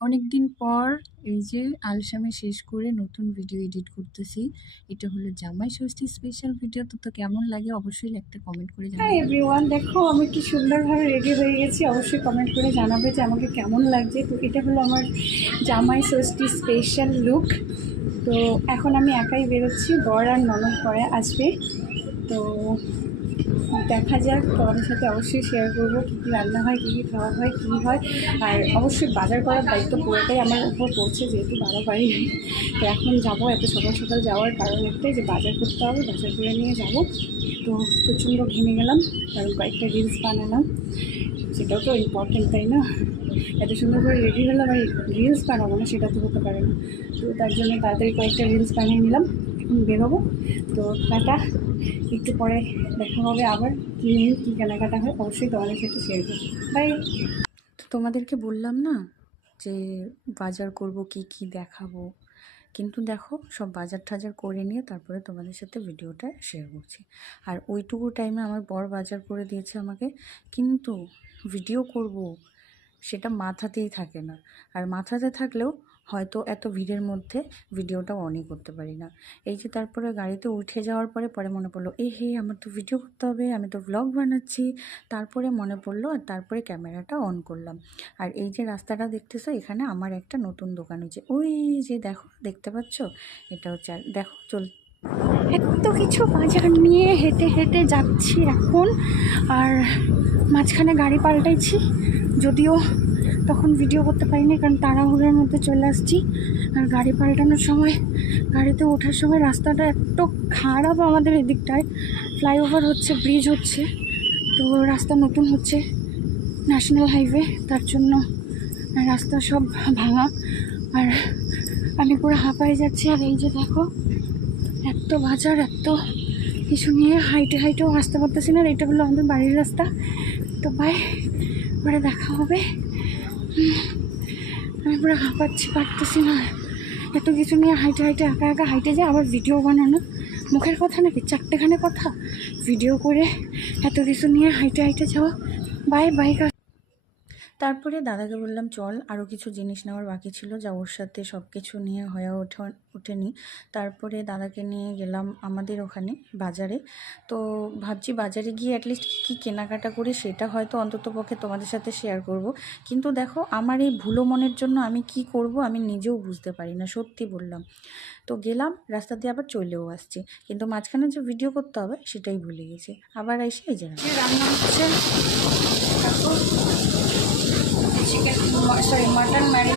অনেকদিন পর এই যে আলসামে শেষ করে নতুন ভিডিও এডিট করতেছি। এটা হলো জামাই ষষ্ঠী স্পেশাল ভিডিও। তো কেমন লাগে অবশ্যই একটা কমেন্ট করে হাই জানাবেন। এভরিওয়ান, দেখো আমি কি সুন্দরভাবে রেডি হয়ে গেছি। অবশ্যই কমেন্ট করে জানাবে যে আমাকে কেমন লাগছে। তো এটা হলো আমার জামাই ষষ্ঠী স্পেশাল লুক। তো এখন আমি একাই বেরোচ্ছি, বর আর ননদ পরে আসবে। তো দেখা যাক, তোমাদের সাথে অবশ্যই শেয়ার করবো কী কী রান্না হয়, কী কী খাওয়া হয়, কী হয়। আর অবশ্যই বাজার করার দায়িত্ব পুরোটাই আমার উপর পড়ছে, যেহেতু বাড়ি। তো এখন যাবো, এত সকাল সকাল যাওয়ার কারণ একটাই যে বাজার করতে হবে, বাজার করে নিয়ে যাব। তো প্রচণ্ড ঘেমে গেলাম, কারণ কয়েকটা রিলস বানালাম, সেটাও তো ইম্পর্টেন্ট, তাই না? এত সুন্দর করে রেডি হলাম আর রিলস বানাবো না, সেটা তো হতে পারে না। তো তার জন্য তাড়াতাড়ি কয়েকটা রিলস বানিয়ে নিলাম, এখন বেরোবো। তো টাটা, একটু পরে দেখা হবে আবার। কী নেই, কী কেনাকাটা হয় অবশ্যই তোমাদের সাথে শেয়ার করবো। বাই। তো তোমাদেরকে বললাম না যে বাজার করব, কি কি দেখাবো, কিন্তু দেখো সব বাজার টাজার করে নিয়ে তারপরে তোমাদের সাথে ভিডিওটা শেয়ার করছি। আর ওইটুকু টাইমে আমার বর বাজার করে দিয়েছে আমাকে, কিন্তু ভিডিও করব সেটা মাথাতেই থাকে না। আর মাথাতে থাকলেও হয়তো এত ভিড়ের মধ্যে ভিডিওটা অনই করতে পারি না। এই যে তারপরে গাড়িতে উঠে যাওয়ার পরে পরে মনে পড়লো, হে আমার তো ভিডিও করতে হবে, আমি তো ভ্লগ বানাচ্ছি। তারপরে মনে পড়লো, আর তারপরে ক্যামেরাটা অন করলাম। আর এই যে রাস্তাটা দেখতেছো, এখানে আমার একটা নতুন দোকান হয়েছে, ওই যে দেখো, দেখতে পাচ্ছ, এটা হচ্ছে। আর দেখো এত কিছু বাজার নিয়ে হেঁটে হেঁটে যাচ্ছি এখন। আর মাঝখানে গাড়ি পাল্টাইছি, যদিও তখন ভিডিও করতে পারিনি কারণ তাড়াহুড়োর মধ্যে চলে আসছি। আর গাড়ি পাল্টানোর সময়, গাড়িতে ওঠার সময় রাস্তাটা এত খারাপ আমাদের এদিকটায়। ফ্লাইওভার হচ্ছে, ব্রিজ হচ্ছে, তো রাস্তা নতুন হচ্ছে, ন্যাশনাল হাইওয়ে, তার জন্য রাস্তা সব ভাঙা। আর আমি পুরো হাঁপায়ে যাচ্ছি। আর এই যে দেখো, এত বাজার, এত কিছু নিয়ে হাইটে হাইটেও আসতে পারতেছি না। এটা হলো আমাদের বাড়ির রাস্তা। তো বাই, পরে দেখা হবে। আমি পুরো হাঁপাচ্ছি, পারতেছি না। এত কিছু নিয়ে হাইটে হাইটে একা একা হাইটে যায়, আবার ভিডিও বানানো মুখের কথা নাকি, চারটেখানে কথা ভিডিও করে এত কিছু নিয়ে হাইটে হাইটে যাওয়া। Bye bye. তারপরে দাদাকে বললাম চল, আরও কিছু জিনিস নেওয়ার বাকি ছিল, যা ওর সাথে সব কিছু নিয়ে হয়ে ওঠেনি। তারপরে দাদাকে নিয়ে গেলাম আমাদের ওখানে বাজারে। তো ভাবছি বাজারে গিয়ে অ্যাটলিস্ট কী কেনাকাটা করি সেটা হয়তো অন্ততপক্ষে তোমাদের সাথে শেয়ার করব। কিন্তু দেখো আমার এই ভুলো মনের জন্য আমি কি করব আমি নিজেও বুঝতে পারি না, সত্যি বললাম। তো গেলাম, রাস্তা দিয়ে আবার চলেও আসছি, কিন্তু মাঝখানে যে ভিডিও করতে হবে সেটাই ভুলে গেছি। আবার এসে এই যে রান্না হচ্ছে, চিকেন, সরি, মাটন ম্যারি